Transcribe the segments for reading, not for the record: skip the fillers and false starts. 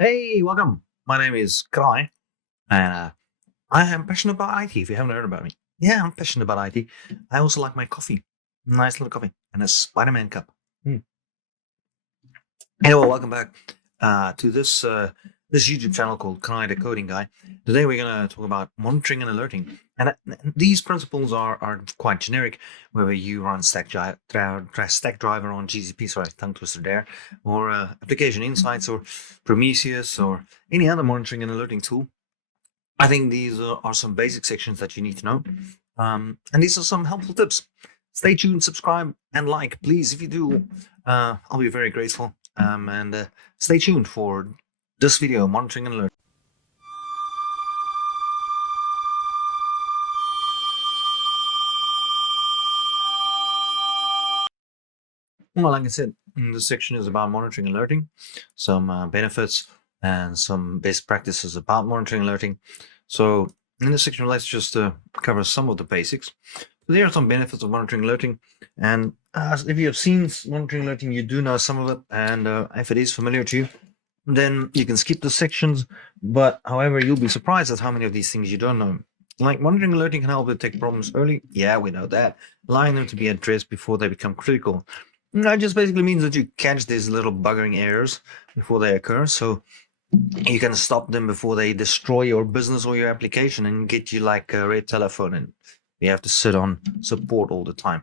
Hey, welcome. My name is Kai, and I am passionate about IT. If you haven't heard about me, yeah, I'm passionate about IT. I also like my coffee, nice little coffee, and a Spider-Man cup. Anyway, welcome back to this YouTube channel called Kai the Coding Guy. Today we're gonna talk about monitoring and alerting, and these principles are quite generic. Whether you run Stack Driver on GCP, sorry, tongue twister there, or Application Insights, or Prometheus, or any other monitoring and alerting tool. I think these are some basic sections that you need to know, and these are some helpful tips. Stay tuned, subscribe, and like, please. If you do, I'll be very grateful. And stay tuned for this video, monitoring and alerting. Well, like I said, this section is about monitoring and alerting, some benefits and some best practices about monitoring and alerting. So in this section, let's just cover some of the basics. So there are some benefits of monitoring and alerting, and if you have seen monitoring and alerting, you do know some of it, and if it is familiar to you, then you can skip the sections. But however, you'll be surprised at how many of these things you don't know. Like monitoring and alerting can help detect problems early. Yeah, we know that. Allowing them to be addressed before they become critical. That just basically means that you catch these little buggering errors before they occur, so you can stop them before they destroy your business or your application and get you like a red telephone and you have to sit on support all the time.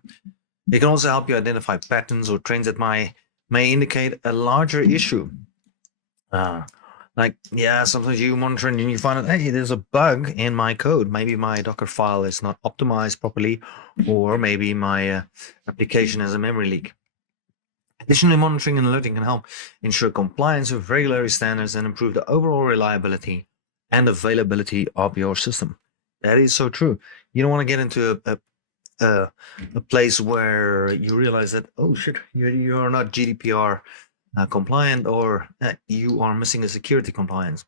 It can also help you identify patterns or trends that may indicate a larger issue. Sometimes you monitor and you find out, hey, there's a bug in my code. Maybe my Docker file is not optimized properly, or maybe my application has a memory leak. Additionally, monitoring and alerting can help ensure compliance with regulatory standards and improve the overall reliability and availability of your system. That is so true. You don't want to get into a place where you realize that, oh shit, you are not GDPR compliant, or you are missing a security compliance.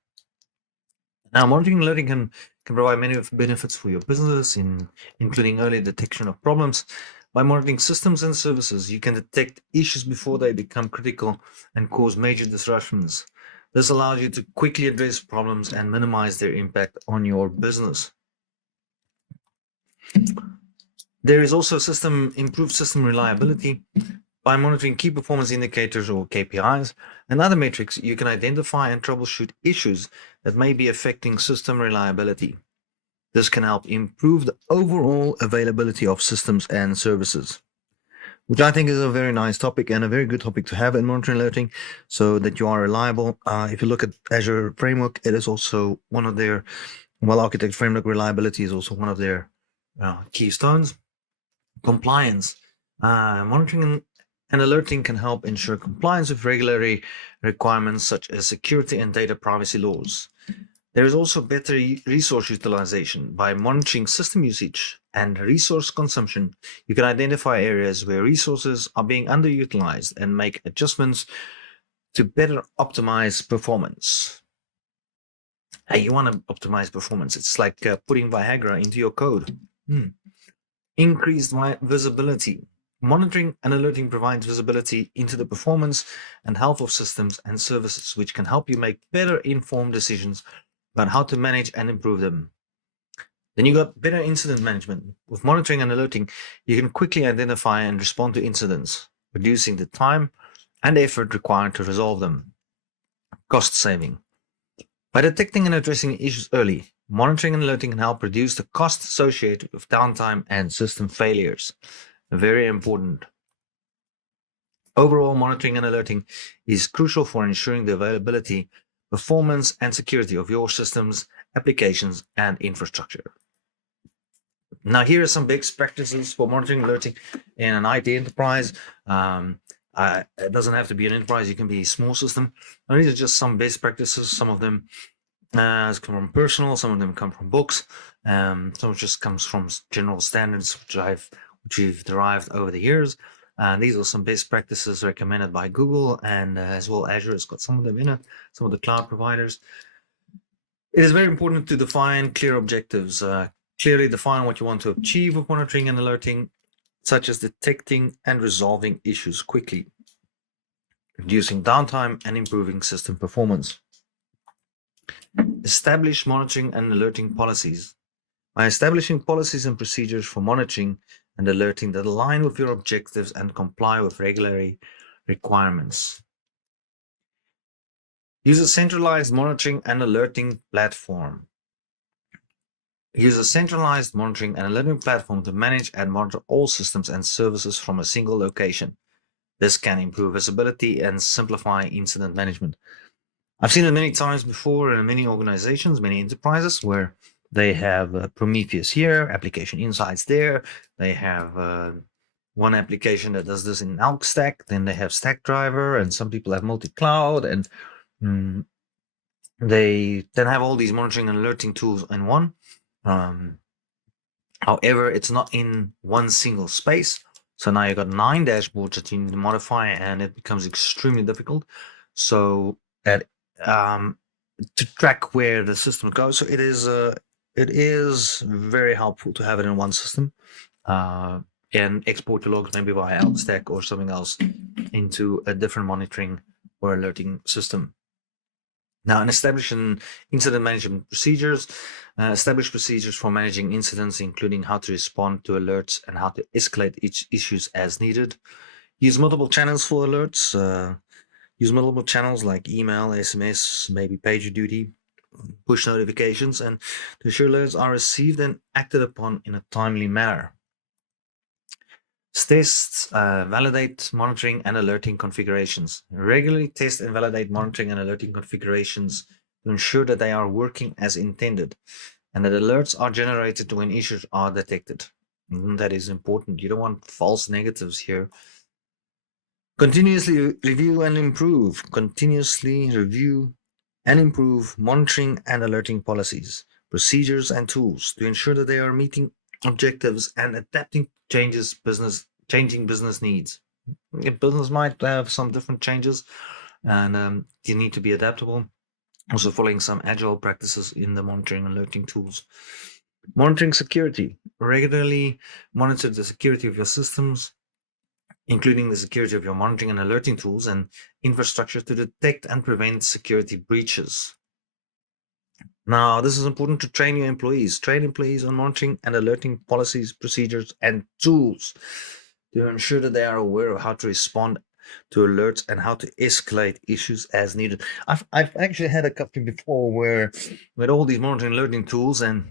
Now, monitoring and alerting can provide many benefits for your business, including early detection of problems. By monitoring systems and services, you can detect issues before they become critical and cause major disruptions. This allows you to quickly address problems and minimize their impact on your business. There is also improved system reliability. By monitoring key performance indicators or KPIs and other metrics, you can identify and troubleshoot issues that may be affecting system reliability. This can help improve the overall availability of systems and services, which I think is a very nice topic and a very good topic to have in monitoring and alerting, so that you are reliable. If you look at Azure framework, it is also one of their well-architected framework. Reliability is also one of their keystones. Compliance, monitoring and alerting can help ensure compliance with regulatory requirements such as security and data privacy laws. There is also better resource utilization. By monitoring system usage and resource consumption, you can identify areas where resources are being underutilized and make adjustments to better optimize performance. Hey, you want to optimize performance. It's like putting Viagra into your code. Increased visibility. Monitoring and alerting provides visibility into the performance and health of systems and services, which can help you make better informed decisions about how to manage and improve them. Then you got better incident management. With monitoring and alerting, you can quickly identify and respond to incidents, reducing the time and effort required to resolve them. Cost saving. By detecting and addressing issues early, monitoring and alerting can help reduce the cost associated with downtime and system failures. Very important. Overall, monitoring and alerting is crucial for ensuring the availability, performance, and security of your systems, applications, and infrastructure. Now, here are some best practices for monitoring and alerting in an IT enterprise. It doesn't have to be an enterprise, it can be a small system. Now, these are just some best practices. Some of them come from personal, some of them come from books, some of it just comes from general standards which we've derived over the years. These are some best practices recommended by Google, and as well Azure has got some of them in it, some of the cloud providers. It is very important to define clear objectives. Clearly define what you want to achieve with monitoring and alerting, such as detecting and resolving issues quickly, reducing downtime, and improving system performance. Establish monitoring and alerting policies. By establishing policies and procedures for monitoring and alerting that align with your objectives and comply with regulatory requirements. Use a centralized monitoring and alerting platform. Use a centralized monitoring and alerting platform to manage and monitor all systems and services from a single location. This can improve visibility and simplify incident management. I've seen it many times before in many organizations, many enterprises, where they have Prometheus here, application insights there. They have one application that does this in Elk Stack. Then they have Stackdriver, and some people have multi-cloud, and they then have all these monitoring and alerting tools in one. However, it's not in one single space. So now you've got 9 dashboards that you need to modify, and it becomes extremely difficult. So to track where the system goes, so it is very helpful to have it in one system, and export your logs maybe via Outstack or something else into a different monitoring or alerting system. Now, in establishing incident management procedures, establish procedures for managing incidents, including how to respond to alerts and how to escalate each issues as needed. Use multiple channels for alerts. Use multiple channels like email, SMS, maybe PagerDuty, push notifications, and to ensure alerts are received and acted upon in a timely manner. Test, validate monitoring and alerting configurations. Regularly test and validate monitoring and alerting configurations to ensure that they are working as intended and that alerts are generated when issues are detected. That is important. You don't want false negatives here. Continuously review and improve. Continuously review and improve monitoring and alerting policies, procedures, and tools to ensure that they are meeting objectives and adapting changing business needs. Business might have some different changes, and you need to be adaptable. Also following some agile practices in the monitoring and alerting tools. Monitoring security. Regularly monitor the security of your systems, including the security of your monitoring and alerting tools and infrastructure to detect and prevent security breaches. Now, this is important to train your employees. Train employees on monitoring and alerting policies, procedures, and tools to ensure that they are aware of how to respond to alerts and how to escalate issues as needed. I've actually had a company before where we had all these monitoring and alerting tools, and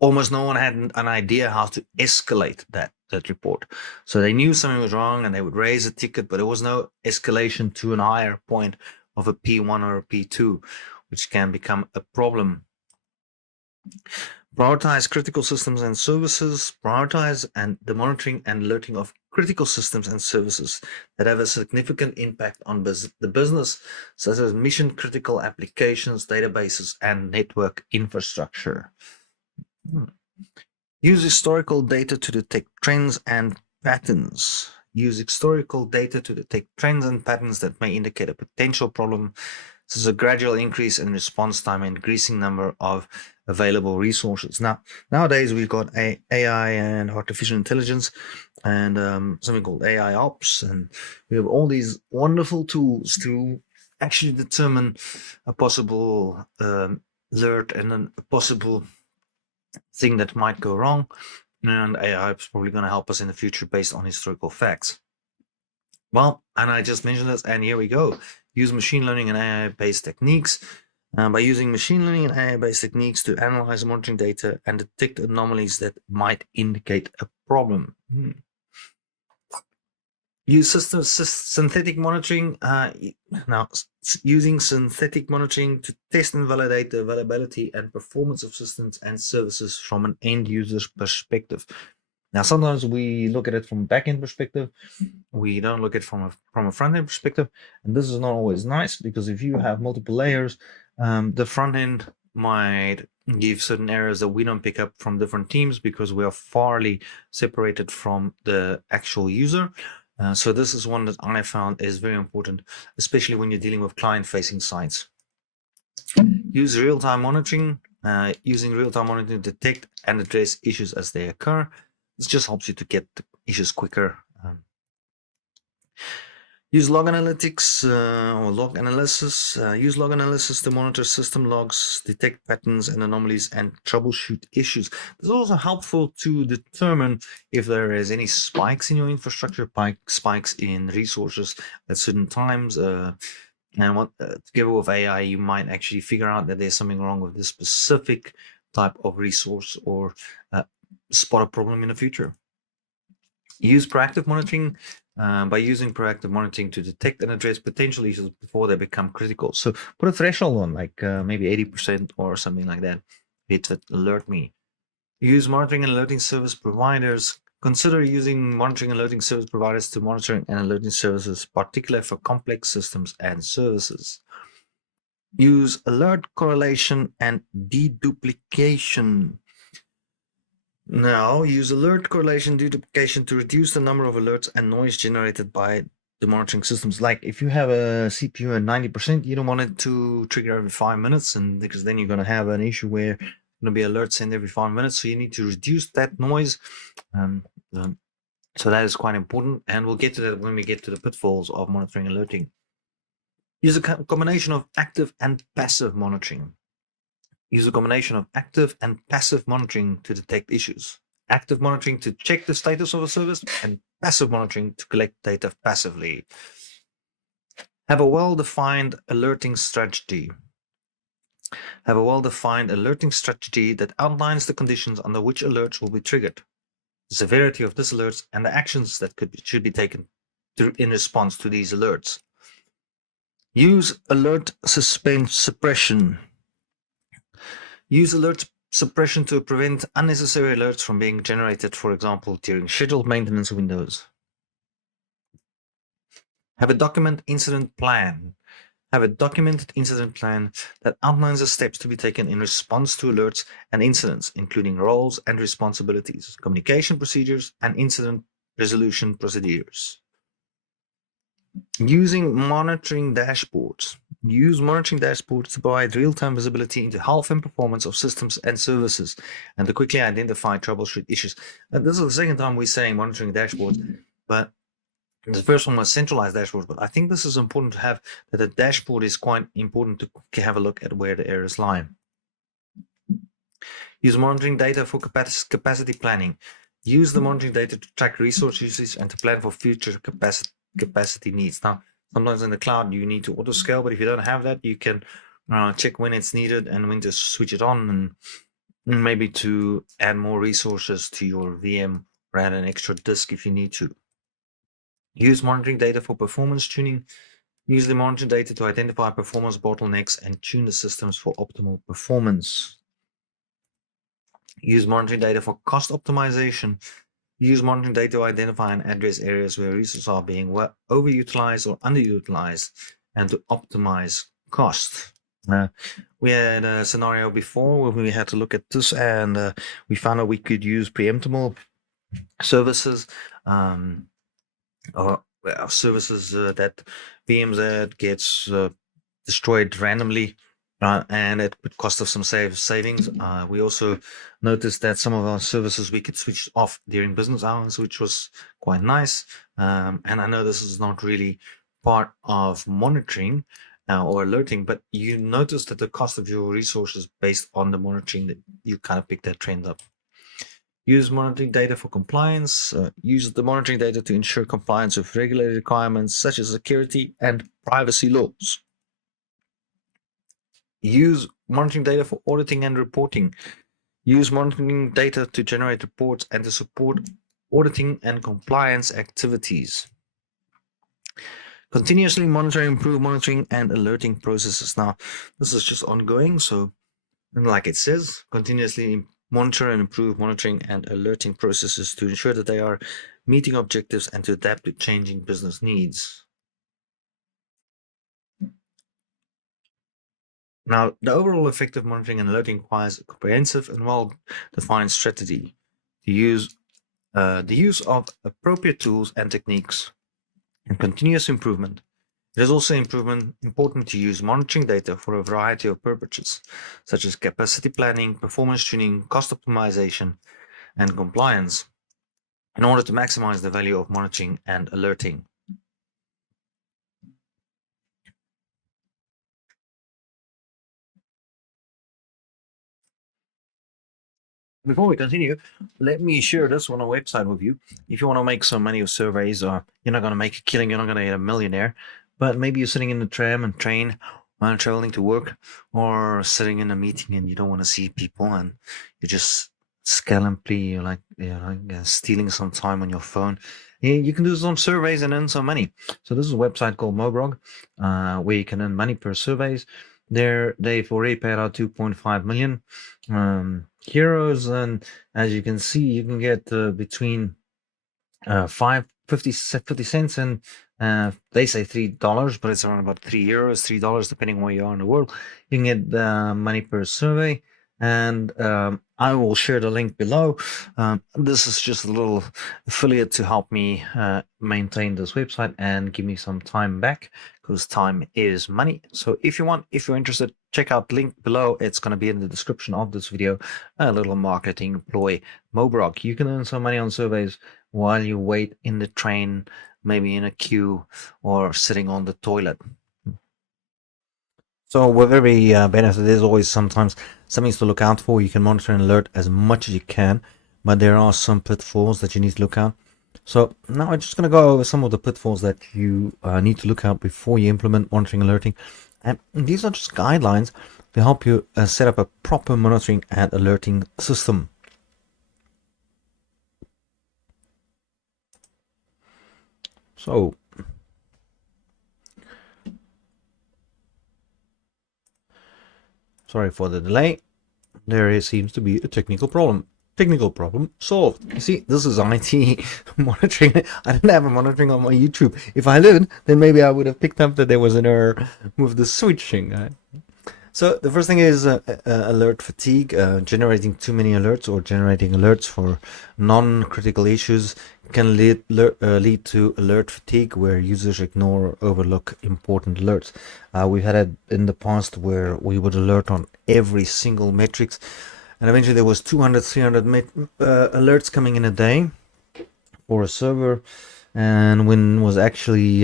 almost no one had an idea how to escalate that report. So they knew something was wrong and they would raise a ticket, but there was no escalation to an higher point of a P1 or a P2, which can become a problem. Prioritize critical systems and services. Prioritize the monitoring and alerting of critical systems and services that have a significant impact on the business, such as mission critical applications, databases, and network infrastructure. Use historical data to detect trends and patterns. Use historical data to detect trends and patterns that may indicate a potential problem, such as a gradual increase in response time and increasing number of available resources. Now, nowadays we've got AI and artificial intelligence and something called AI Ops, and we have all these wonderful tools to actually determine a possible alert and a possible thing that might go wrong, and AI is probably going to help us in the future based on historical facts. Well, and I just mentioned this, and here we go. Use machine learning and AI-based techniques. By using machine learning and AI-based techniques to analyze monitoring data and detect anomalies that might indicate a problem. Use synthetic monitoring. Now, using synthetic monitoring to test and validate the availability and performance of systems and services from an end user's perspective. Now, sometimes we look at it from a back-end perspective. We don't look at it from a front-end perspective, and this is not always nice because if you have multiple layers, the front-end might give certain errors that we don't pick up from different teams because we are farly separated from the actual user. So this is one that I found is very important, especially when you're dealing with client-facing sites. Use real-time monitoring. Using real-time monitoring to detect and address issues as they occur. This just helps you to get the issues quicker. Use log analytics or log analysis. Use log analysis to monitor system logs, detect patterns and anomalies, and troubleshoot issues. It's also helpful to determine if there is any spikes in your infrastructure, spikes in resources at certain times. And together with AI, you might actually figure out that there's something wrong with this specific type of resource or spot a problem in the future. Use proactive monitoring by using proactive monitoring to detect and address potential issues before they become critical. So put a threshold on, like maybe 80% or something like that. It alert me. Use monitoring and alerting service providers. Consider using monitoring and alerting service providers to monitoring and alerting services, particularly for complex systems and services. Use alert correlation and deduplication. Now, use alert correlation deduplication to reduce the number of alerts and noise generated by the monitoring systems. Like if you have a CPU at 90%, you don't want it to trigger every 5 minutes, and because then you're going to have an issue where going to be alerts sent every 5 minutes. So you need to reduce that noise. So that is quite important, and we'll get to that when we get to the pitfalls of monitoring and alerting. Use a combination of active and passive monitoring. Use a combination of active and passive monitoring to detect issues. Active monitoring to check the status of a service, and passive monitoring to collect data passively. Have a well-defined alerting strategy. Have a well-defined alerting strategy that outlines the conditions under which alerts will be triggered, the severity of these alerts, and the actions that should be taken in response to these alerts. Use alert suppression. Use alert suppression to prevent unnecessary alerts from being generated, for example, during scheduled maintenance windows. Have a documented incident plan. Have a documented incident plan that outlines the steps to be taken in response to alerts and incidents, including roles and responsibilities, communication procedures, and incident resolution procedures. Using monitoring dashboards. Use monitoring dashboards to provide real-time visibility into health and performance of systems and services, and to quickly identify troubleshoot issues. And this is the second time we're saying monitoring dashboards, but the first one was centralized dashboards. But I think this is important to have, that the dashboard is quite important to have a look at where the errors lie. Use monitoring data for capacity planning. Use the monitoring data to track resource usage and to plan for future capacity needs. Now, sometimes in the cloud you need to auto scale, but if you don't have that, you can check when it's needed and when to switch it on, and maybe to add more resources to your VM or add an extra disk if you need to. Use monitoring data for performance tuning. Use the monitoring data to identify performance bottlenecks and tune the systems for optimal performance. Use monitoring data for cost optimization. Use monitoring data to identify and address areas where resources are being overutilized or underutilized, and to optimize cost. We had a scenario before where we had to look at this, and we found out we could use preemptible services, or services that VMs that gets destroyed randomly. And it would cost us some savings. We also noticed that some of our services we could switch off during business hours, which was quite nice. And I know this is not really part of monitoring or alerting, but you notice that the cost of your resources based on the monitoring, that you kind of pick that trend up. Use monitoring data for compliance. Use the monitoring data to ensure compliance with regulatory requirements such as security and privacy laws. Use monitoring data for auditing and reporting. Use monitoring data to generate reports and to support auditing and compliance activities. Continuously monitor and improve monitoring and alerting processes. Now, this is just ongoing. So, like it says, continuously monitor and improve monitoring and alerting processes to ensure that they are meeting objectives and to adapt to changing business needs. Now, the overall effective monitoring and alerting requires a comprehensive and well-defined strategy to use the use of appropriate tools and techniques and continuous improvement. It is also important to use monitoring data for a variety of purposes, such as capacity planning, performance tuning, cost optimization, and compliance, in order to maximize the value of monitoring and alerting. Before we continue, let me share this on a website with you. If you want to make some money with surveys, or you're not going to make a killing, you're not going to get a millionaire, but maybe you're sitting in the tram and train while traveling to work, or sitting in a meeting and you don't want to see people, and you're just scallantly, stealing some time on your phone. You can do some surveys and earn some money. So this is a website called Mobrog, where you can earn money per surveys. They've already paid out 2.5 million euros, and as you can see, you can get between 50 cents and they say $3, but it's around about €3, $3 depending where you are in the world. You can get money per survey, and I will share the link below. This is just a little affiliate to help me maintain this website and give me some time back, because time is money. So if you're interested, check out the link below. It's going to be in the description of this video. A little marketing ploy. Mobrog. You can earn some money on surveys while you wait in the train, maybe in a queue or sitting on the toilet. So with every benefit, there's always sometimes something to look out for. You can monitor and alert as much as you can, but there are some pitfalls that you need to look out. So now I'm just going to go over some of the pitfalls that you need to look out before you implement monitoring and alerting. And these are just guidelines to help you set up a proper monitoring and alerting system. So sorry for the delay. There seems to be a technical problem. Technical problem solved. You see, this is IT monitoring. I didn't have a monitoring on my YouTube. If I did, then maybe I would have picked up that there was an error with the switching. Right? So the first thing is alert fatigue. Generating too many alerts or generating alerts for non-critical issues can lead to alert fatigue, where users ignore or overlook important alerts. We've had it in the past where we would alert on every single metrics, and eventually there was 200, 300 alerts coming in a day for a server, and when it was actually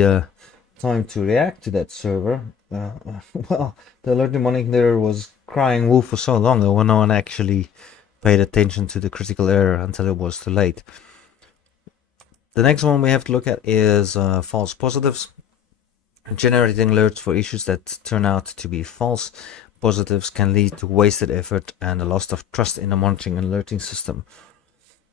time to react to that server, well, the alerting monitor was crying wolf for so long that no one actually paid attention to the critical error until it was too late. The next one we have to look at is false positives. Generating alerts for issues that turn out to be false positives can lead to wasted effort and a loss of trust in the monitoring and alerting system.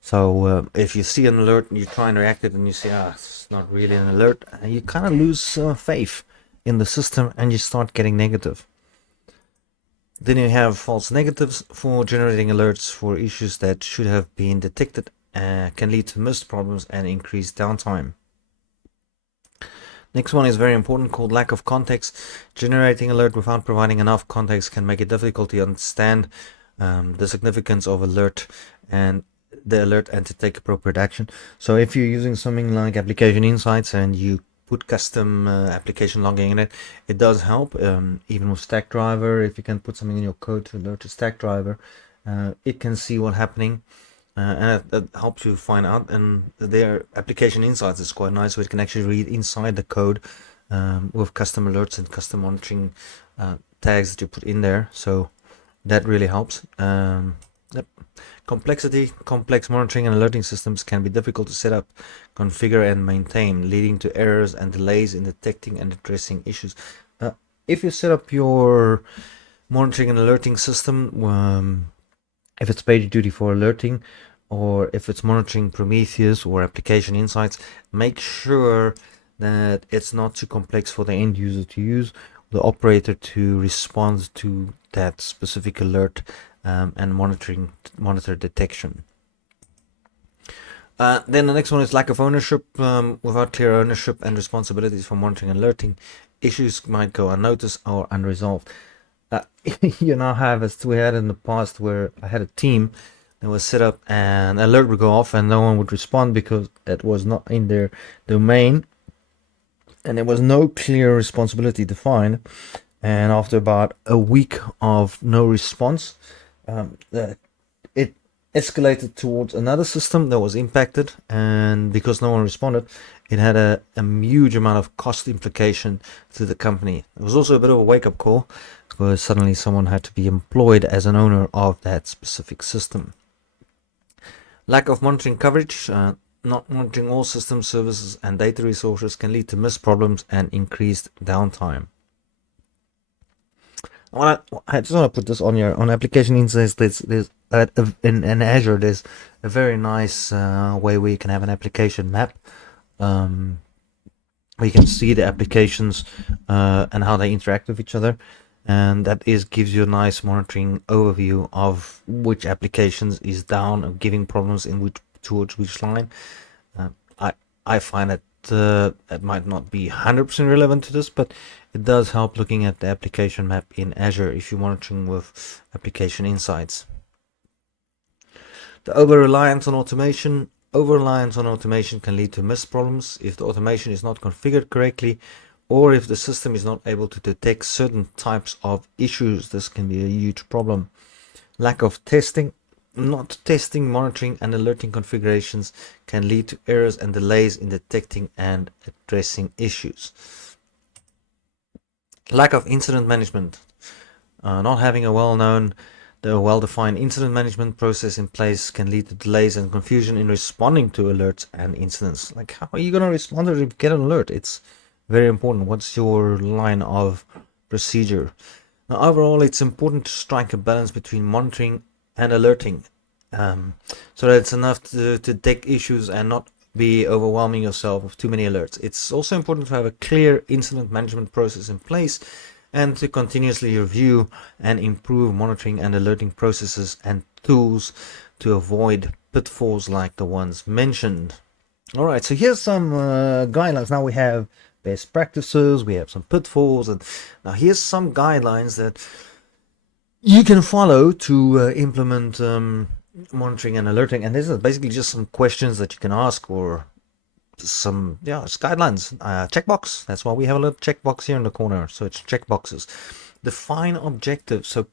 So if you see an alert and you try and react it and you say, it's not really an alert, you kind of lose faith in the system and you start getting negative. Then you have false negatives for generating alerts for issues that should have been detected, can lead to missed problems and increased downtime. Next one is very important, called lack of context. Generating alert without providing enough context can make it difficult to understand the significance of alert and to take appropriate action. So if you're using something like application insights and you put custom application logging in it, it does help. Even with Stackdriver, if you can put something in your code to alert to Stackdriver, it can see what's happening. And that helps you find out, and their application insights is quite nice, so it can actually read inside the code with custom alerts and custom monitoring tags that you put in there. So that really helps. Yep. Complex monitoring and alerting systems can be difficult to set up, configure and maintain, leading to errors and delays in detecting and addressing issues. If you set up your monitoring and alerting system, if it's PagerDuty for alerting, or if it's monitoring Prometheus or application insights, make sure that it's not too complex for the end user to use, the operator to respond to that specific alert and monitor detection. Then the next one is lack of ownership. Without clear ownership and responsibilities for monitoring and alerting, issues might go unnoticed or unresolved. You know how we had in the past where I had a team that was set up and an alert would go off and no one would respond because it was not in their domain and there was no clear responsibility defined. And after about a week of no response, it escalated towards another system that was impacted, and because no one responded, it had a huge amount of cost implication to the company. It was also a bit of a wake-up call because suddenly someone had to be employed as an owner of that specific system. Lack of monitoring coverage, not monitoring all system services and data resources can lead to missed problems and increased downtime. I just want to put this on application insights. In Azure, there's a very nice way where you can have an application map, where you can see the applications and how they interact with each other, and that gives you a nice monitoring overview of which applications is down or giving problems towards which line. I find that it might not be 100% relevant to this, but it does help looking at the application map in Azure if you're monitoring with application insights. The over-reliance on automation. Over-reliance on automation can lead to missed problems if the automation is not configured correctly, or if the system is not able to detect certain types of issues. This can be a huge problem. Lack of testing. Not testing, monitoring, and alerting configurations can lead to errors and delays in detecting and addressing issues. Lack of incident management. Not having a well-defined incident management process in place can lead to delays and confusion in responding to alerts and incidents. Like, how are you going to respond if you get an alert? It's very important. What's your line of procedure? Now, overall, it's important to strike a balance between monitoring and alerting, so that it's enough to detect issues and not be overwhelming yourself with too many alerts. It's also important to have a clear incident management process in place and to continuously review and improve monitoring and alerting processes and tools to avoid pitfalls like the ones mentioned. All right, so here's some guidelines. Now we have best practices, we have some pitfalls, and now here's some guidelines that you can follow to implement monitoring and alerting. And this is basically just some questions that you can ask, or some guidelines. Checkbox. That's why we have a little checkbox here in the corner. So it's checkboxes. Define objectives. So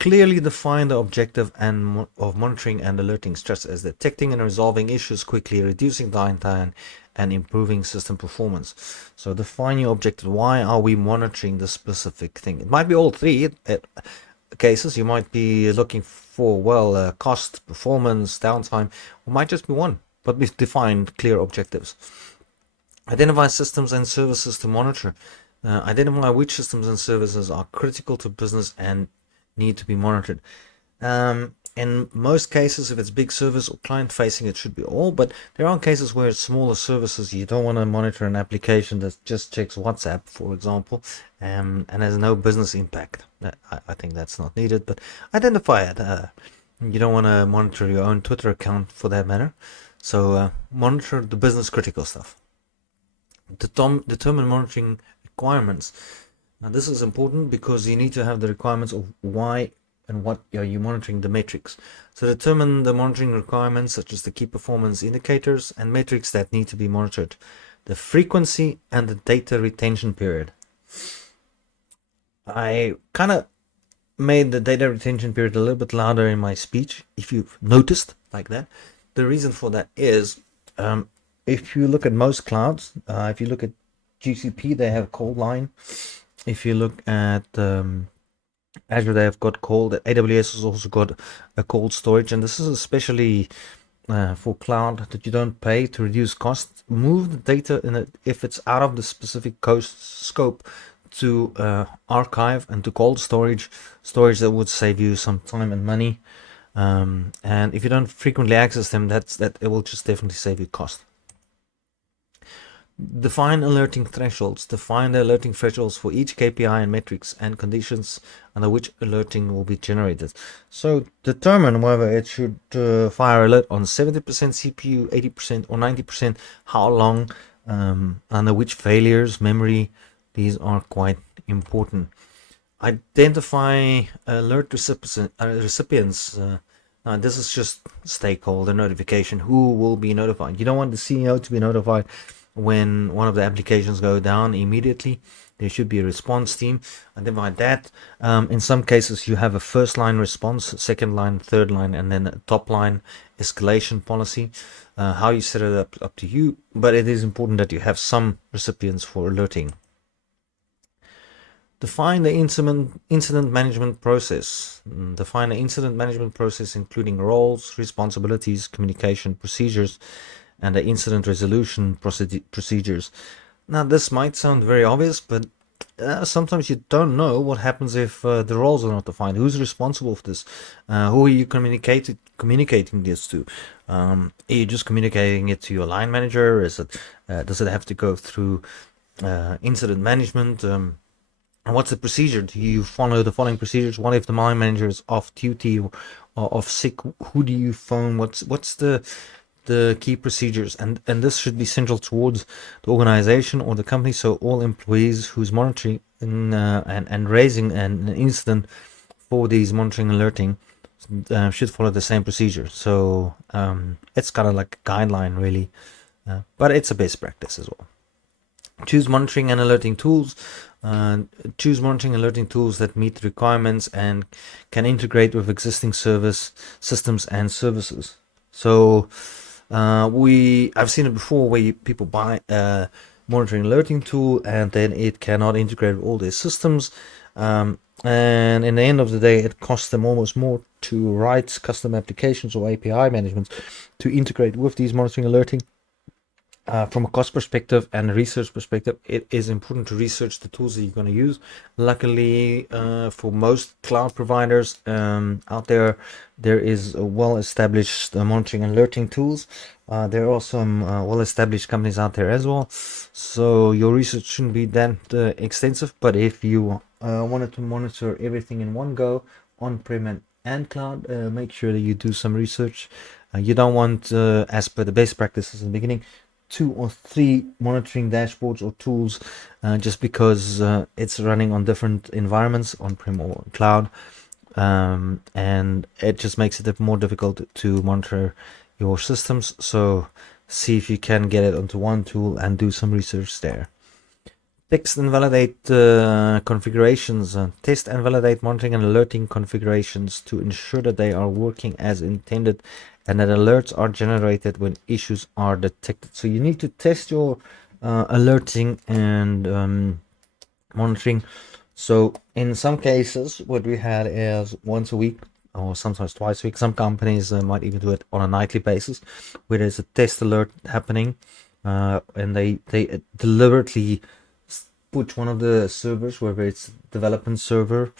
clearly define the objective of monitoring and alerting, stress as detecting and resolving issues quickly, reducing downtime, and improving system performance. So define your objective. Why are we monitoring this specific thing? It might be all three cases. You might be looking for cost, performance, downtime, or might just be one, but we've defined clear objectives. Identify systems and services to monitor. Identify which systems and services are critical to business and need to be monitored. In most cases, if it's big service or client facing, it should be all, but there are cases where it's smaller services. You don't want to monitor an application that just checks WhatsApp, for example, and has no business impact. I think that's not needed, but identify it. You don't want to monitor your own Twitter account for that matter. So monitor the business critical stuff. Determine monitoring requirements. Now this is important because you need to have the requirements of why and what are you monitoring the metrics. So determine the monitoring requirements, such as the key performance indicators and metrics that need to be monitored, the frequency and the data retention period. I kind of made the data retention period a little bit louder in my speech, if you've noticed like that. The reason for that is, if you look at most clouds, if you look at GCP, they have cold line. If you look at Azure, they have got cold. AWS has also got a cold storage, and this is especially for cloud that you don't pay to reduce costs. Move the data if it's out of the specific scope to archive and to cold storage that would save you some time and money. And if you don't frequently access them, that it will just definitely save you cost. Define alerting thresholds. Define the alerting thresholds for each KPI and metrics and conditions under which alerting will be generated. So determine whether it should fire alert on 70% CPU, 80% or 90%, how long, under which failures, memory. These are quite important. Identify alert recipients. Now this is just stakeholder notification. Who will be notified? You don't want the CEO to be notified when one of the applications go down immediately. There should be a response team. Identify that. In some cases, you have a first line response, second line, third line, and then a top line escalation policy. How you set it up to you, but it is important that you have some recipients for alerting. Define the incident management process. Define the incident management process, including roles, responsibilities, communication procedures, and the incident resolution procedures. Now, this might sound very obvious, but sometimes you don't know what happens if the roles are not defined. Who's responsible for this? Who are you communicating this to? Are you just communicating it to your line manager? Does it have to go through incident management? And what's the procedure? Do you follow the following procedures? What if the line manager is off duty or off sick? Who do you phone? What's the key procedures? And this should be central towards the organization or the company, so all employees who's monitoring and raising an incident for these monitoring and alerting should follow the same procedure. So it's kind of like a guideline, really, but it's a best practice as well. Choose monitoring and alerting tools. Choose monitoring and alerting tools that meet the requirements and can integrate with existing service systems and services. So I've seen it before where people buy a monitoring alerting tool and then it cannot integrate with all their systems. And in the end of the day, it costs them almost more to write custom applications or API management to integrate with these monitoring alerting. From a cost perspective and a research perspective, it is important to research the tools that you're going to use. Luckily, for most cloud providers out there, there is a well-established monitoring and alerting tools. There are some well-established companies out there as well. So your research shouldn't be that extensive. But if you wanted to monitor everything in one go, on-prem and cloud, make sure that you do some research. You don't want, as per the best practices in the beginning, 2 or 3 monitoring dashboards or tools just because it's running on different environments, on-prem or cloud, and it just makes it more difficult to monitor your systems. So see if you can get it onto one tool and do some research there. Test and validate configurations. Test and validate monitoring and alerting configurations to ensure that they are working as intended and that alerts are generated when issues are detected. So you need to test your alerting and monitoring. So in some cases, what we had is once a week or sometimes twice a week. Some companies might even do it on a nightly basis, where there's a test alert happening, and they deliberately put one of the servers, whether it's development server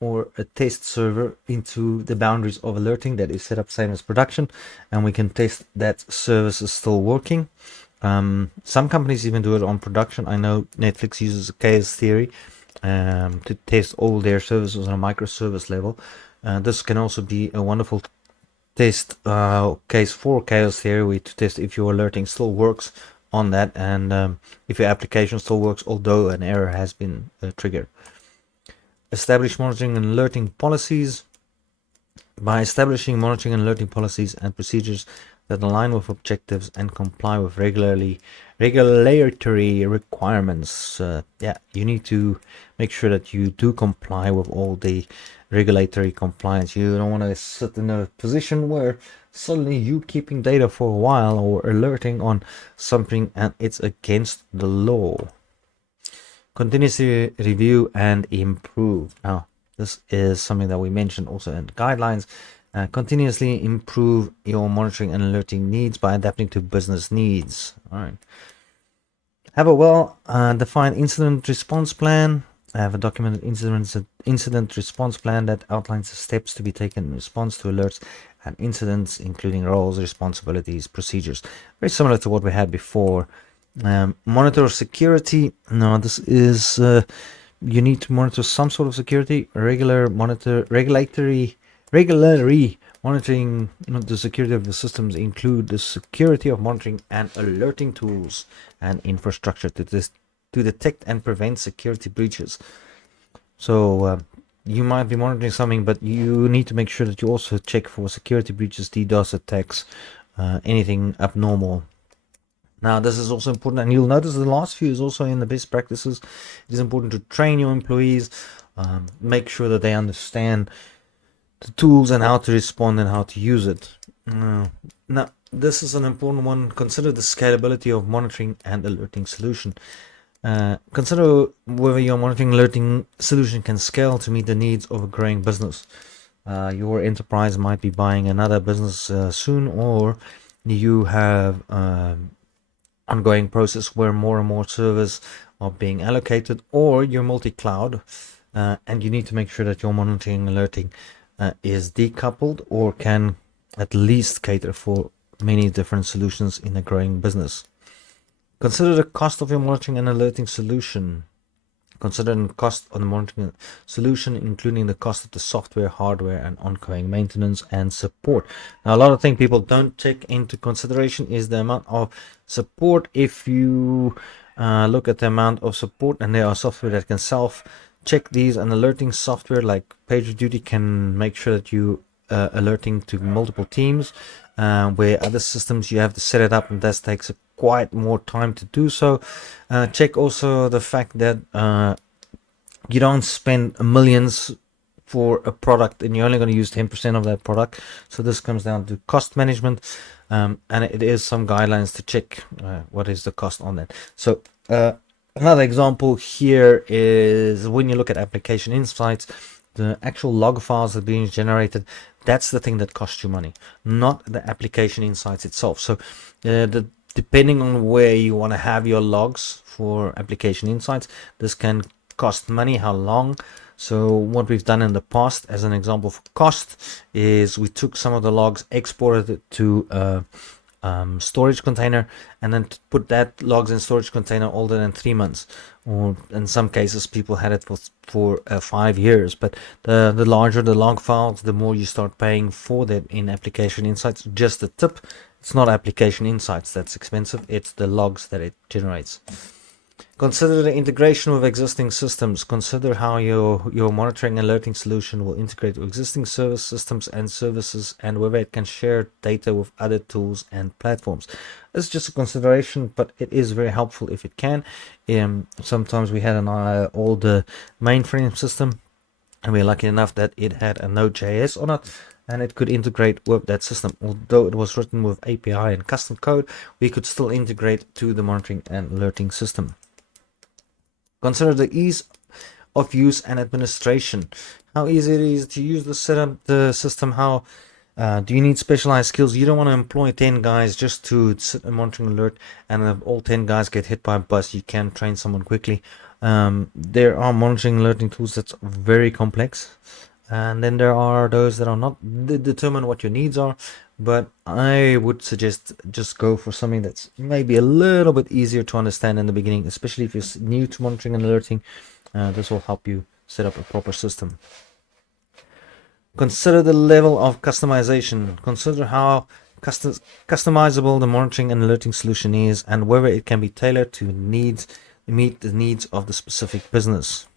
or a test server, into the boundaries of alerting that is set up same as production, and we can test that service is still working. Some companies even do it on production. I know Netflix uses chaos theory to test all their services on a microservice level. This can also be a wonderful test case for chaos theory, to test if your alerting still works on that, and if your application still works although an error has been triggered. Establish monitoring and alerting policies. By establishing monitoring and alerting policies and procedures that align with objectives and comply with regulatory requirements, you need to make sure that you do comply with all the regulatory compliance. You don't want to sit in a position where suddenly you keeping data for a while or alerting on something and it's against the law. Continuously review and improve. Now, this is something that we mentioned also in the guidelines. Continuously improve your monitoring and alerting needs by adapting to business needs. All right. Have a well-defined incident response plan. Have a documented incident response plan that outlines the steps to be taken in response to alerts and incidents, including roles, responsibilities, procedures. Very similar to what we had before. Monitor security. Now, this is you need to monitor some sort of security. Regularly monitoring the security of the systems include the security of monitoring and alerting tools and infrastructure to detect and prevent security breaches. So you might be monitoring something, but you need to make sure that you also check for security breaches, DDoS attacks, anything abnormal. Now, this is also important, and you'll notice the last few is also in the best practices. It is important to train your employees, make sure that they understand the tools and how to respond and how to use it. Now, this is an important one. Consider the scalability of monitoring and alerting solution. Consider whether your monitoring alerting solution can scale to meet the needs of a growing business. Your enterprise might be buying another business soon, or you have ongoing process where more and more servers are being allocated, or you're multi-cloud, and you need to make sure that your monitoring alerting is decoupled or can at least cater for many different solutions in a growing business. Consider the cost of your monitoring and alerting solution. Consider the cost of the monitoring solution, including the cost of the software, hardware, and ongoing maintenance and support. Now, a lot of things people don't take into consideration is the amount of support. If you look at the amount of support, and there are software that can self-check these, and alerting software like PagerDuty can make sure that you alerting to multiple teams, where other systems you have to set it up, and that takes quite more time to do so. Check also the fact that you don't spend millions for a product and you're only going to use 10% of that product. So this comes down to cost management, and it is some guidelines to check what is the cost on that. So another example here is when you look at application insights, the actual log files that are being generated, that's the thing that costs you money, not the application insights itself. So depending on where you want to have your logs for application insights, this can cost money, how long. So what we've done in the past, as an example for cost, is we took some of the logs, exported it to storage container, and then put that logs in storage container older than 3 months, or in some cases people had it for 5 years. But the larger the log files, the more you start paying for that in application insights. Just a tip, it's not application insights that's expensive, it's the logs that it generates. Consider the integration with existing systems. Consider how your monitoring and alerting solution will integrate with existing service systems and services, and whether it can share data with other tools and platforms. It's just a consideration, but it is very helpful if it can. Sometimes we had an old mainframe system, and we're lucky enough that it had a Node.js on it, and it could integrate with that system. Although it was written with API and custom code, we could still integrate to the monitoring and alerting system. Consider the ease of use and administration. How easy it is to use the system. How do you need specialized skills? You don't want to employ 10 guys just to sit and monitoring alert, and if all 10 guys get hit by a bus, you can train someone quickly. There are monitoring alerting tools that's very complex, and then there are those that are not determine what your needs are. But I would suggest just go for something that's maybe a little bit easier to understand in the beginning, especially if you're new to monitoring and alerting. This will help you set up a proper system. Consider the level of customization. Consider how customizable the monitoring and alerting solution is, and whether it can be tailored to meet the needs of the specific business.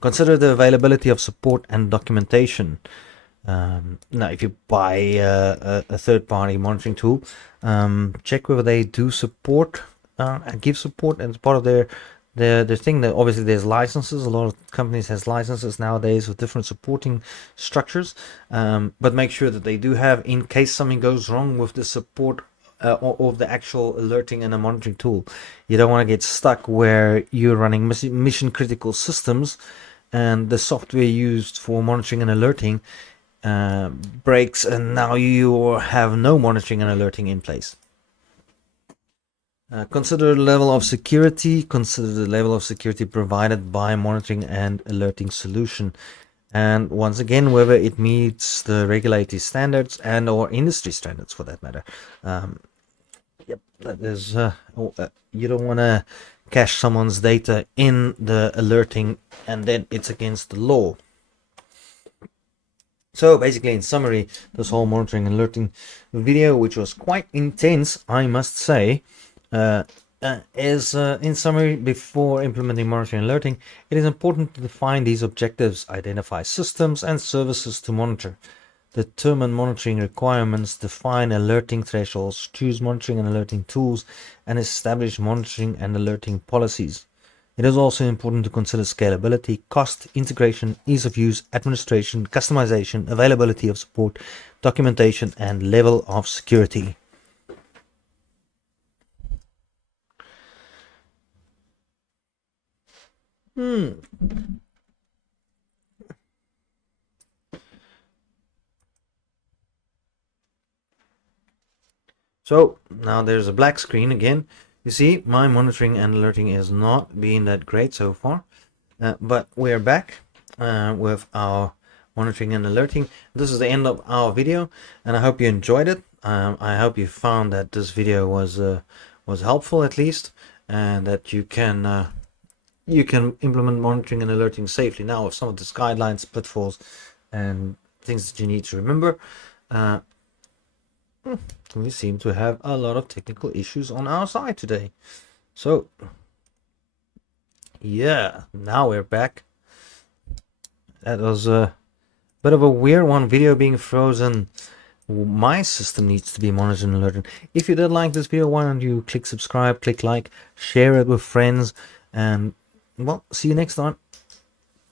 Consider the availability of support and documentation. Now, if you buy a third-party monitoring tool, check whether they do support and give support, and it's part of their thing. That obviously there's licenses. A lot of companies has licenses nowadays with different supporting structures, but make sure that they do have, in case something goes wrong with the support or the actual alerting and a monitoring tool. You don't want to get stuck where you're running mission critical systems and the software used for monitoring and alerting breaks, and now you have no monitoring and alerting in place. Consider the level of security. Consider the level of security provided by monitoring and alerting solution, and once again whether it meets the regulatory standards and or industry standards for that matter. Yep, that is you don't want to cache someone's data in the alerting and then it's against the law. So basically, in summary, this whole monitoring and alerting video, which was quite intense, I must say, is in summary, before implementing monitoring and alerting, it is important to define these objectives, identify systems and services to monitor, determine monitoring requirements, define alerting thresholds, choose monitoring and alerting tools, and establish monitoring and alerting policies. It is also important to consider scalability, cost, integration, ease of use, administration, customization, availability of support, documentation, and level of security. So now there's a black screen again. You see, my monitoring and alerting is not being that great so far, but we're back with our monitoring and alerting. This is the end of our video, and I hope you enjoyed it. I hope you found that this video was helpful at least, and that you can implement monitoring and alerting safely now with some of these guidelines, pitfalls, and things that you need to remember. We seem to have a lot of technical issues on our side today. So, yeah, now we're back. That was a bit of a weird one, video being frozen. My system needs to be monitored and alerted. If you did like this video, why don't you click subscribe, click like, share it with friends, and well, see you next time.